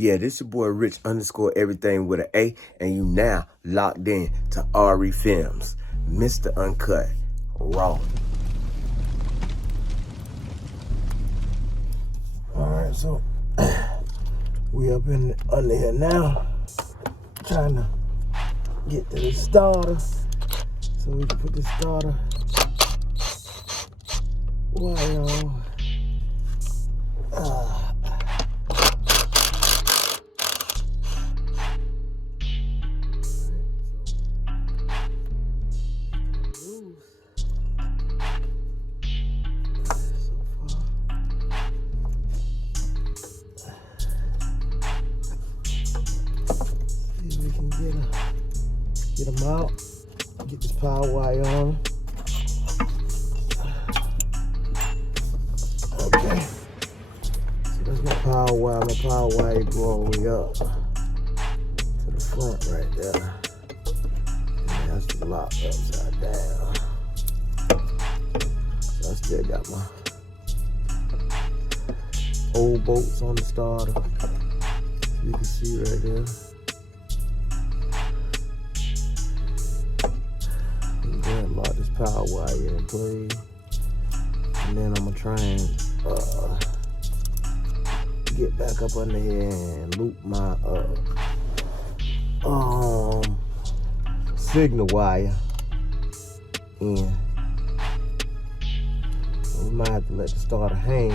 Yeah, this your boy Rich _ everything with an A, and you now locked in to RE Films, Mr. Uncut, Raw. Alright, so we up in under here now, trying to get to the starter so we can put the starter wire on. Get them out, get this power wire on. Okay, so that's my power wire. My power wire go all the way up to the front right there. And that's locked upside down. So I still got my old bolts on the starter. You can see right there. Lock this power wire in place, and then I'm gonna try and get back up under here and loop my signal wire in. So we might have to let the starter hang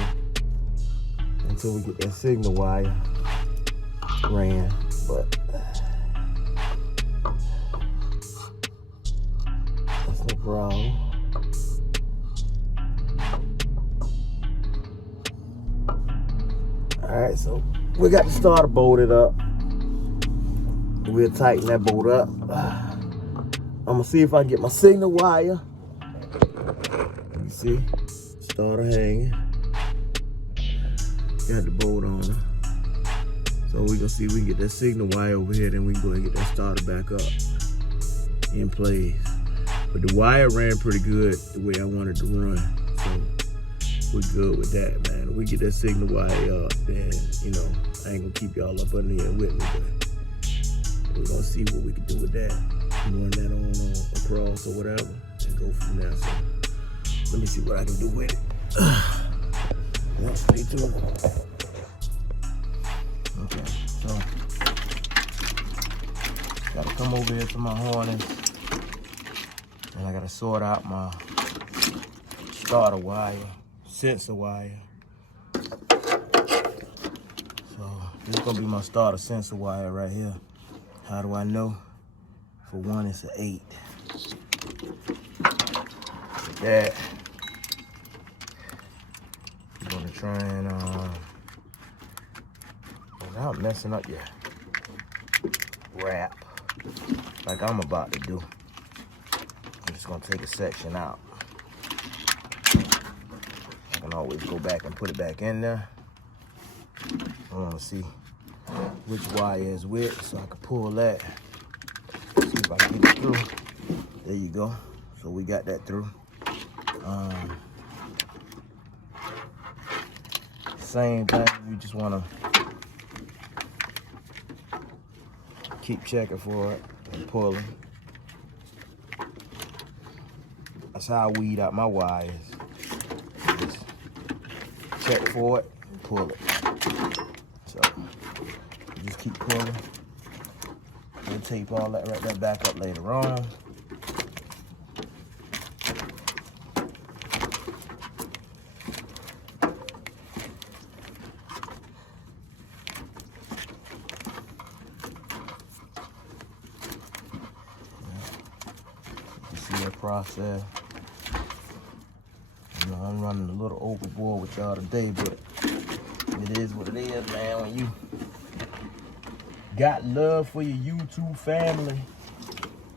until we get that signal wire ran, but no problem. Alright, so we got the starter bolted up. We'll tighten that bolt up. I'm gonna see if I can get my signal wire. You see, starter hanging. Got the bolt on her. So we're gonna see if we can get that signal wire over here, then we can go and get that starter back up in place. But the wire ran pretty good the way I wanted to run, so we're good with that, man. If we get that signal wire up, then, you know, I ain't gonna keep y'all up under here with me, but we're gonna see what we can do with that. Run that on across or whatever, and go from there. So let me see what I can do with it. Stay tuned. Okay, so gotta come over here to my harness. And I gotta sort out my starter wire, sensor wire. So this is gonna be my starter sensor wire right here. How do I know? For one, it's an 8. Like that. I'm gonna try and without messing up your wrap, like I'm about to do. I'm just gonna take a section out. I can always go back and put it back in there. I wanna see which wire is which, so I can pull that. See if I can get it through. There you go. So we got that through. Same thing, you just wanna keep checking for it and pulling. That's how I weed out my wires. Just check for it and pull it. So just keep pulling. We'll tape all that right there back up later on. You see that process. You know, I'm running a little overboard with y'all today, but it is what it is, man. When you got love for your YouTube family,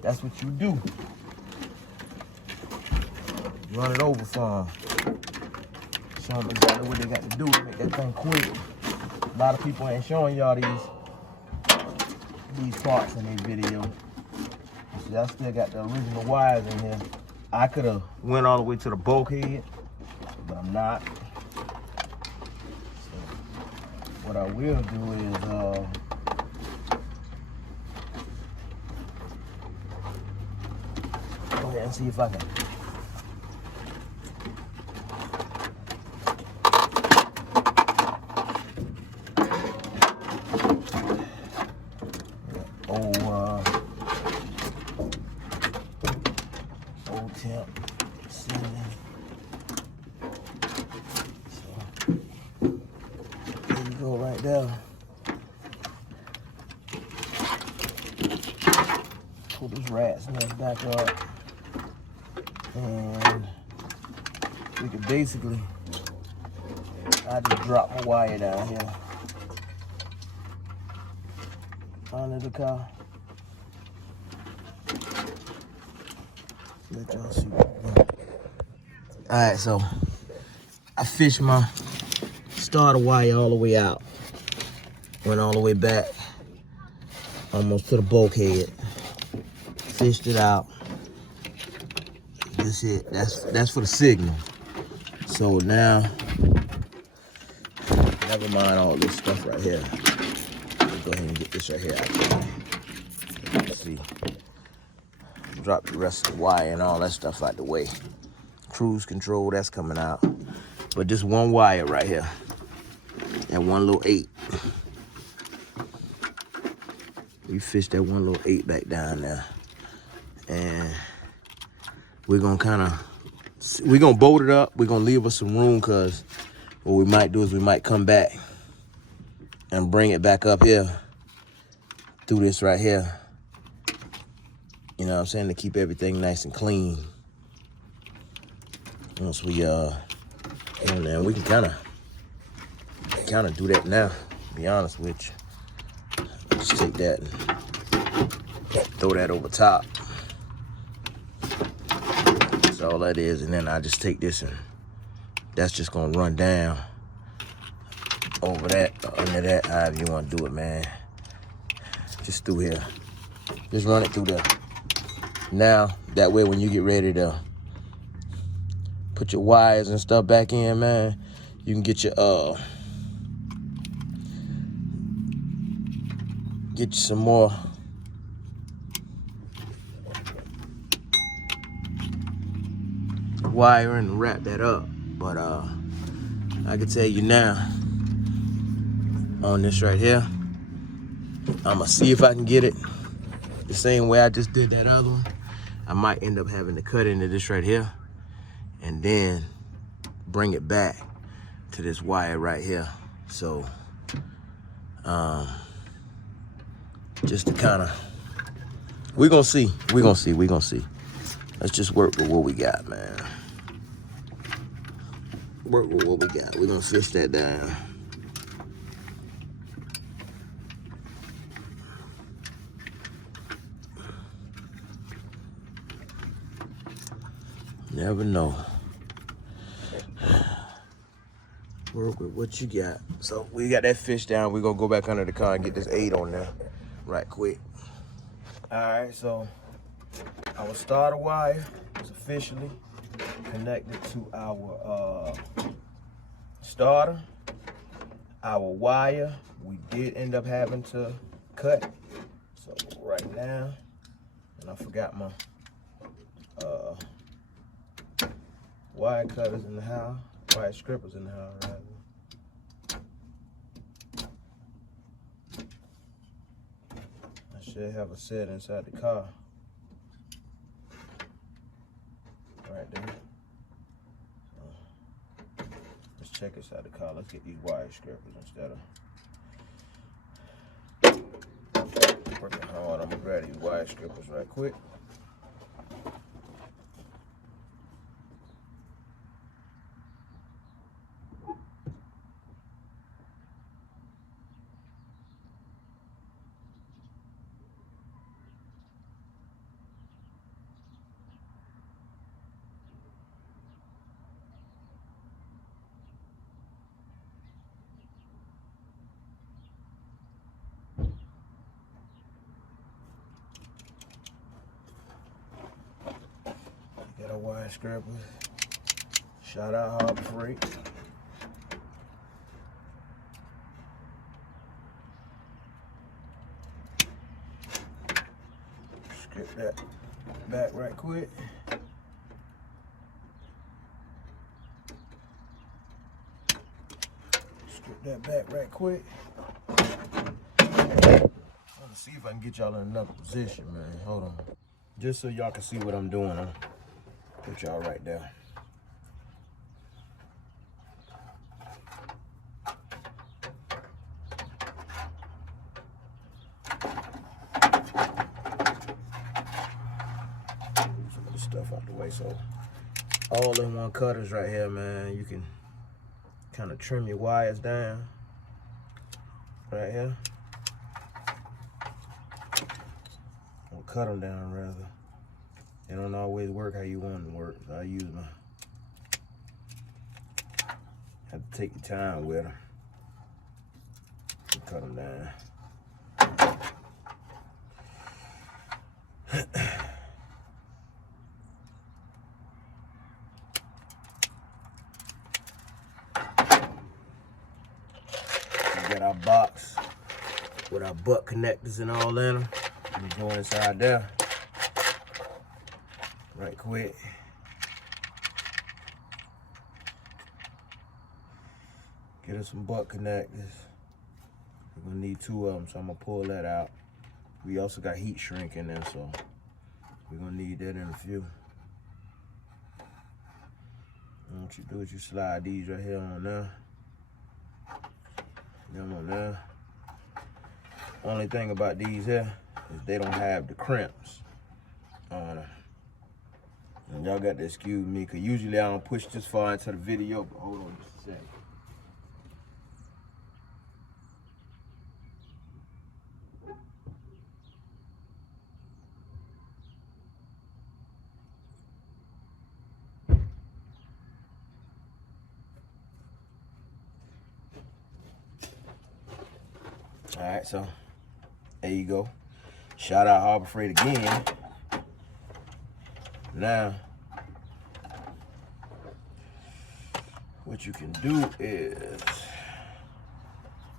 that's what you do. Run it over for them. Show them exactly what they got to do to make that thing quick. A lot of people ain't showing y'all these parts in these videos. See, I still got the original wires in here. I could have went all the way to the bulkhead, but I'm not. So what I will do is go ahead and see if I can old temp ceiling. So there you go right there. Pull this rat's nest back up, and we could basically, I just drop my wire down here under the car. Let y'all see what we're doing. All right, so I fished my starter wire all the way out. Went all the way back, almost to the bulkhead. Fished it out. That's it. That's for the signal. So now, never mind all this stuff right here. Let's go ahead and get this right here out of the way. Let's see. Drop the rest of the wire and all that stuff out the way. Cruise control, that's coming out. But just one wire right here. And one little 8. We fished that one little 8 back down there. And we're gonna bolt it up. We're gonna leave us some room, because what we might do is we might come back and bring it back up here through this right here. You know what I'm saying? To keep everything nice and clean. Once we and then we can kind of do that now, to be honest with you. Just take that and throw that over top. That's all that is. And then I just take this, and that's just gonna run down over that, under that, however you want to do it, man. Just through here. Just run it through there. Now, that way when you get ready to put your wires and stuff back in, man, you can get your get you some more wire and wrap that up. But I can tell you now, on this right here, I'ma see if I can get it the same way I just did that other one. I might end up having to cut into this right here and then bring it back to this wire right here. So just to kind of, we're gonna see. Let's just work with what we got, man. Work with what we got. We're gonna fish that down. Never know. Work with what you got. So we got that fish down. We're gonna go back under the car and get this 8 on there right quick. All right, so our starter wire is officially connected to our starter. Our wire, we did end up having to cut. So right now, and I forgot my wire cutters in the house, wire strippers in the house, rather. I should have a set inside the car. Right there. So, let's check inside the car. Let's get these wire strippers instead of working hard. I'm gonna grab these wire strippers right quick. Got a wire scraper. Shout out Harbor Freight. Get that back right quick. Strip that back right quick. Let's see if I can get y'all in another position, man. Hold on. Just so y'all can see what I'm doing, I'll put y'all right there. Some of the stuff out the way. So all in one cutters right here, man. You can kind of trim your wires down right here. Or cut them down rather. They don't always work how you want them to work. So I use my, have to take your time with them. Cut them down. We got our box with our butt connectors and all in them. We go inside there right quick. Get us some butt connectors. We're gonna need 2 of them, so I'm gonna pull that out. We also got heat shrink in there, so we're gonna need that in a few. And what you do is you slide these right here on there. Them on there. Only thing about these here is they don't have the crimps on them. And y'all got to excuse me, because usually I don't push this far into the video, but hold on just a second. All right, so there you go. Shout out Harbor Freight again. Now, what you can do is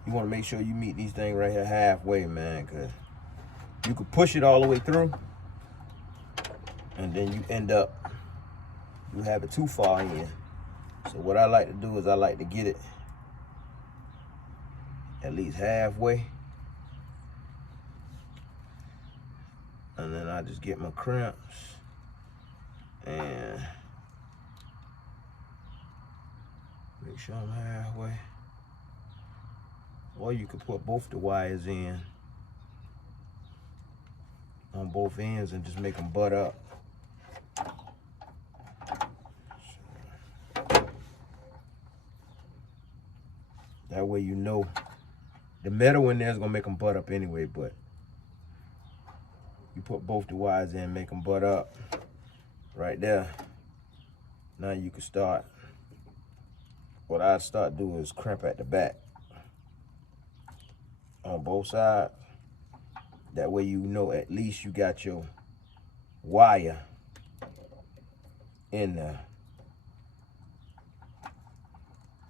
you want to make sure you meet these things right here halfway, man, because you can push it all the way through, and then you end up, you have it too far in. So what I like to do is I like to get it at least halfway, and then I just get my crimps and make sure I'm halfway. Or you can put both the wires in on both ends and just make them butt up. That way you know the metal in there is gonna make them butt up anyway, but you put both the wires in, make them butt up right there. Now you can start. What I start doing is crimp at the back on both sides. That way you know at least you got your wire in there.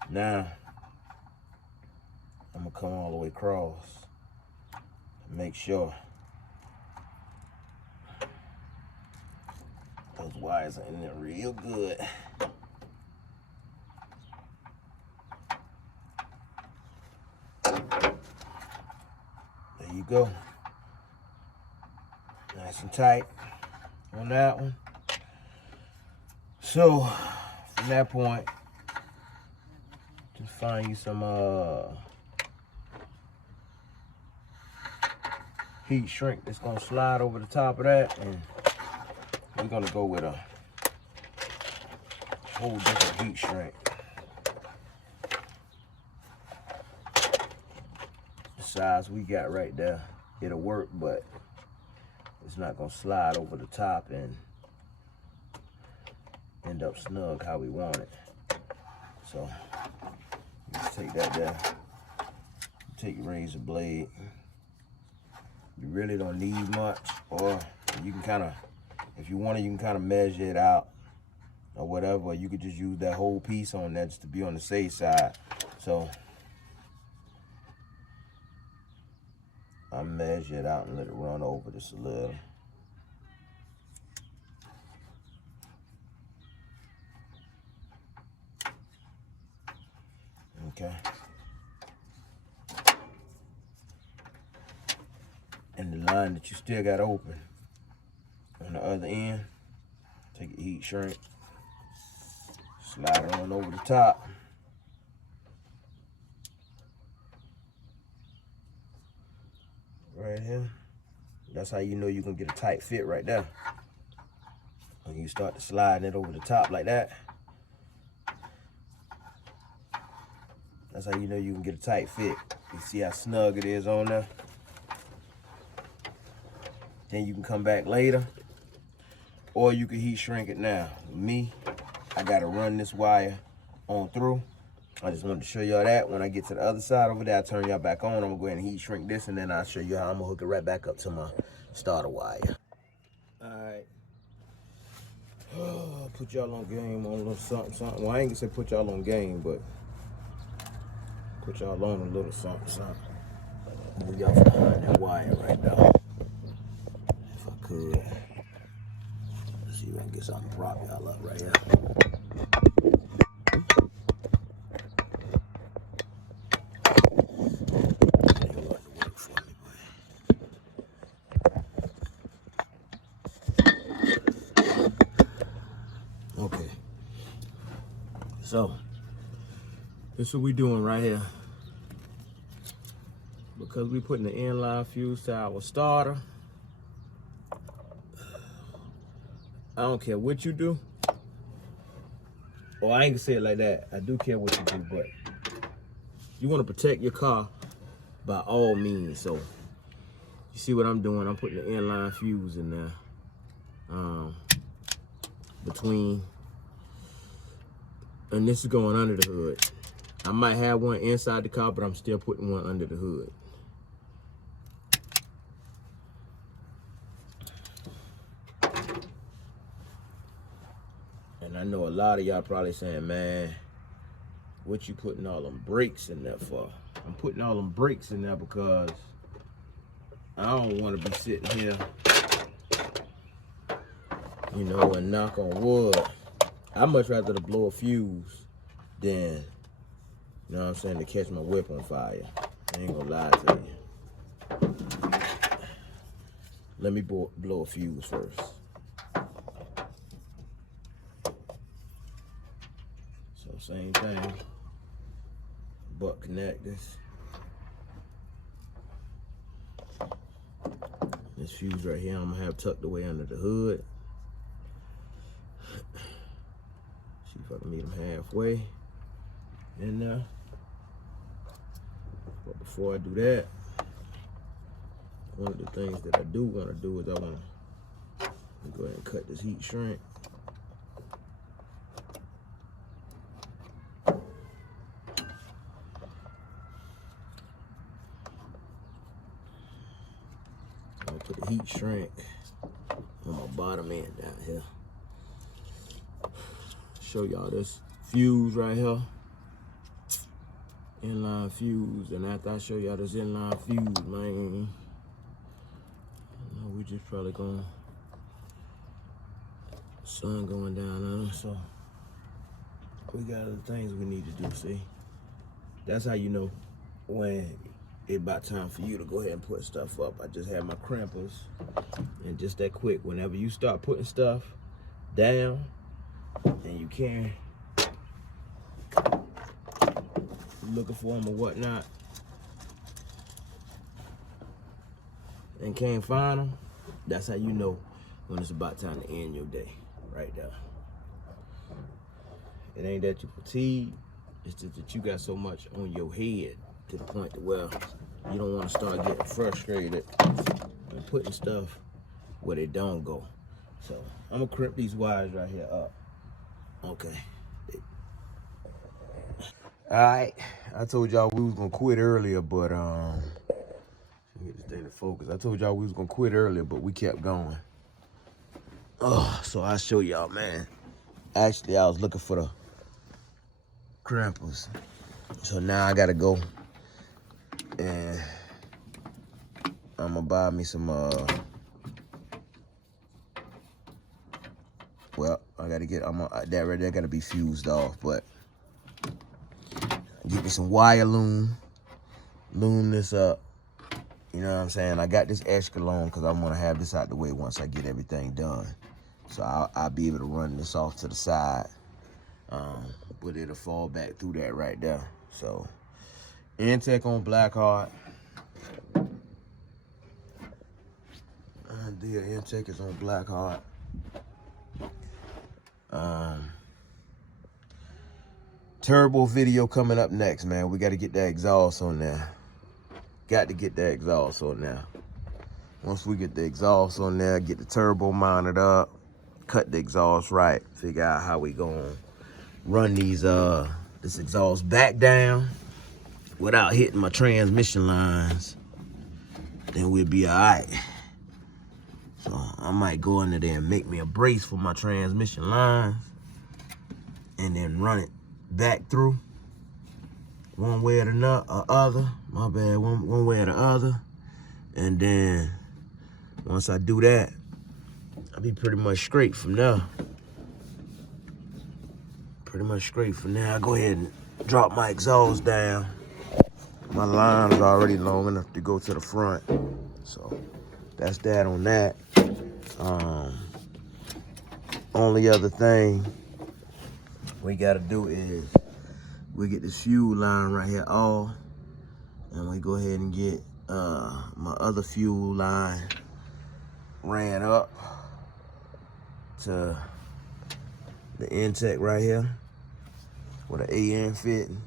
Now I'm gonna come all the way across and make sure those wires are in there real good. There you go. Nice and tight on that one. So from that point, just find you some heat shrink that's gonna slide over the top of that, and we're gonna go with a whole different heat shrink. The size we got right there, it'll work, but it's not gonna slide over the top and end up snug how we want it. So just take that there, take your razor blade. You really don't need much, or you can kind of, if you want to, you can kind of measure it out or whatever. You could just use that whole piece on that just to be on the safe side. So I measure it out and let it run over just a little. Okay. And the line that you still got open on the other end, take a heat shrink, slide it on over the top. Right here. That's how you know you can get a tight fit right there. When you start to slide it over the top like that, that's how you know you can get a tight fit. You see how snug it is on there? Then you can come back later, or you can heat shrink it now. Me, I gotta run this wire on through. I just wanted to show y'all that. When I get to the other side over there, I turn y'all back on. I'm gonna go ahead and heat shrink this, and then I'll show you how I'm gonna hook it right back up to my starter wire. All right. Put y'all on game on a little something. Well, I ain't gonna say put y'all on game, but put y'all on a little something. Move y'all behind that wire right now. If I could. Let's see if I can get something to prop y'all up right here. Okay. So, this is what we doing right here. Because we putting the inline fuse to our starter, I don't care what you do. Or I ain't gonna say it like that. I do care what you do, but you want to protect your car by all means. So, you see what I'm doing? I'm putting the inline fuse in there. Between, and this is going under the hood. I might have one inside the car, but I'm still putting one under the hood. And I know a lot of y'all probably saying, man, what you putting all them brakes in there for? I'm putting all them brakes in there because I don't want to be sitting here, you know, and knock on wood. I much rather to blow a fuse than, you know what I'm saying, to catch my whip on fire. I ain't gonna lie to you. Let me blow a fuse first. So same thing, butt connectors. This fuse right here I'm gonna have tucked away under the hood. See if I can meet them halfway in there. But before I do that, one of the things that I do want to do is I want to go ahead and cut this heat shrink. I'll put the heat shrink on my bottom end down here. Show y'all this fuse right here. Inline fuse, and after I show y'all this inline fuse, man, we just probably going, sun going down on us, so we got other things we need to do. See, that's how you know when it's about time for you to go ahead and put stuff up. I just have my crimpers, and just that quick, whenever you start putting stuff down and you can, looking for them or whatnot, and can't find them, that's how you know when it's about time to end your day, right there. It ain't that you fatigued, it's just that you got so much on your head to the point to where you don't want to start getting frustrated and putting stuff where they don't go. So I'm gonna crimp these wires right here up. Okay. All right, I told y'all we was gonna quit earlier, but let me get this thing to focus. I told y'all we was gonna quit earlier, but we kept going. So I'll show y'all, man. Actually, I was looking for the crimpers, so now I gotta go and I'm gonna buy me some. Well, I gotta get. That right there gotta be fused off, but me some wire loom this up. You know what I'm saying? I got this extra long because I want to have this out the way once I get everything done. So I'll be able to run this off to the side. But it'll fall back through that right there. So, Intech on Blackheart. The Intech is on Blackheart. Turbo video coming up next, man. We got to get that exhaust on there. Got to get that exhaust on there. Once we get the exhaust on there, get the turbo mounted up, cut the exhaust right, figure out how we gonna run these this exhaust back down without hitting my transmission lines, then we'll be all right. So I might go into there and make me a brace for my transmission lines and then run it back through one way or the other. My bad, one way or the other. And then once I do that, I'll be pretty much straight from there. Pretty much straight from there. I go ahead and drop my exhaust down. My line is already long enough to go to the front. So that's that on that. Only other thing we gotta do is we get this fuel line right here off, and we go ahead and get my other fuel line ran up to the Intech right here with an AN fitting.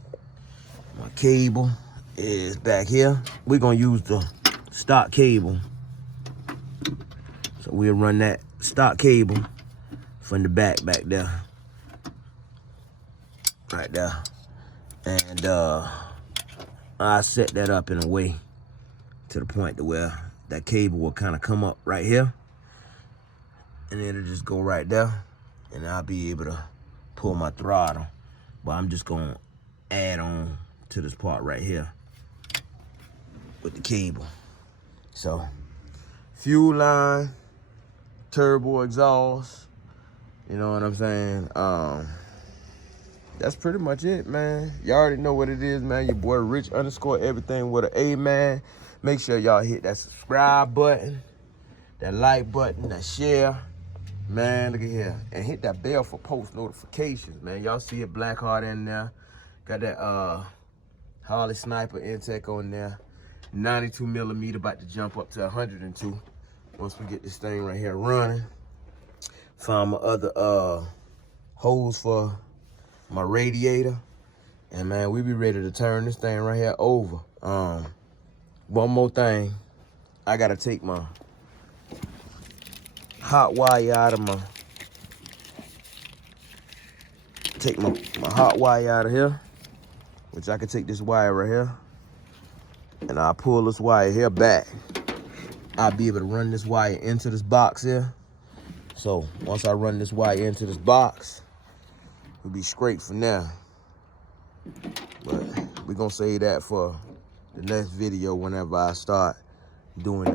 My cable is back here. We're gonna use the stock cable. So we'll run that stock cable from the back there. Right there. And I set that up in a way to the point to where that cable will kind of come up right here. And it'll just go right there. And I'll be able to pull my throttle. But I'm just gonna add on to this part right here with the cable. So, fuel line, turbo exhaust, you know what I'm saying? That's pretty much it, man. Y'all already know what it is, man. Your boy Rich _ everything with an A, man. Make sure y'all hit that subscribe button, that like button, that share. Man, look at here. And hit that bell for post notifications, man. Y'all see it, Blackheart in there. Got that Harley Sniper Intech on there. 92 millimeter, about to jump up to 102. Once we get this thing right here running. Found my other hose for my radiator. And man, we be ready to turn this thing right here over. One more thing. I gotta take my hot wire out of my hot wire out of here, which I can take this wire right here, and I'll pull this wire here back. I'll be able to run this wire into this box here. So once I run this wire into this box, we'll be straight from there. But we're gonna save that for the next video whenever I start doing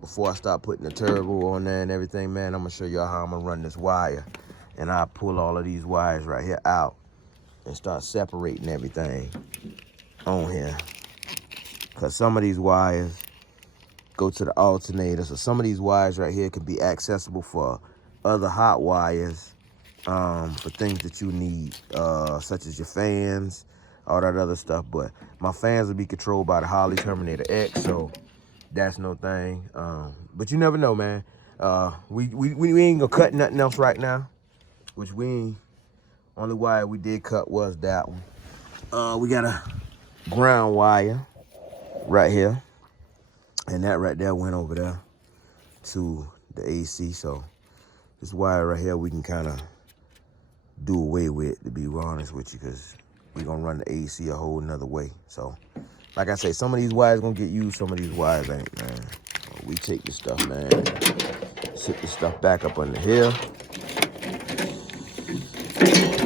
before I start putting the turbo on there and everything, man. I'm gonna show y'all how I'm gonna run this wire, and I'll pull all of these wires right here out and start separating everything on here, because some of these wires go to the alternator, so some of these wires right here can be accessible for other hot wires, for things that you need, such as your fans, all that other stuff. But my fans will be controlled by the Harley Terminator X, so that's no thing. But you never know, man. We ain't gonna cut nothing else right now, which we ain't. Only wire we did cut was that one. We got a ground wire right here, and that right there went over there to the AC. So this wire right here we can kind of do away with, to be honest with you, because we're gonna run the AC a whole nother way. So like I say, some of these wires gonna get used, some of these wires ain't, man. We take this stuff, man, sit this stuff back up under here,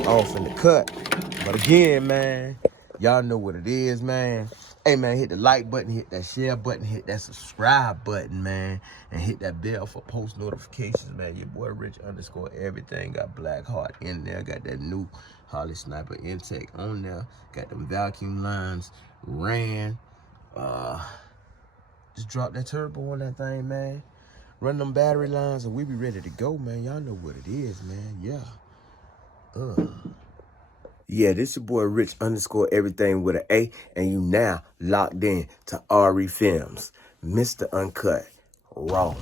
off in the cut. But again, man, y'all know what it is, man. Hey, man, hit the like button, hit that share button, hit that subscribe button, man, and hit that bell for post notifications, man. Your boy Rich _ everything got Blackheart in there, got that new Holy Sniper intake on there. Got them vacuum lines, ran. Just drop that turbo on that thing, man. Run them battery lines and we be ready to go, man. Y'all know what it is, man. Yeah. Yeah, this your boy Rich _ everything with an A, and you now locked in to RE Films. Mr. Uncut Raw.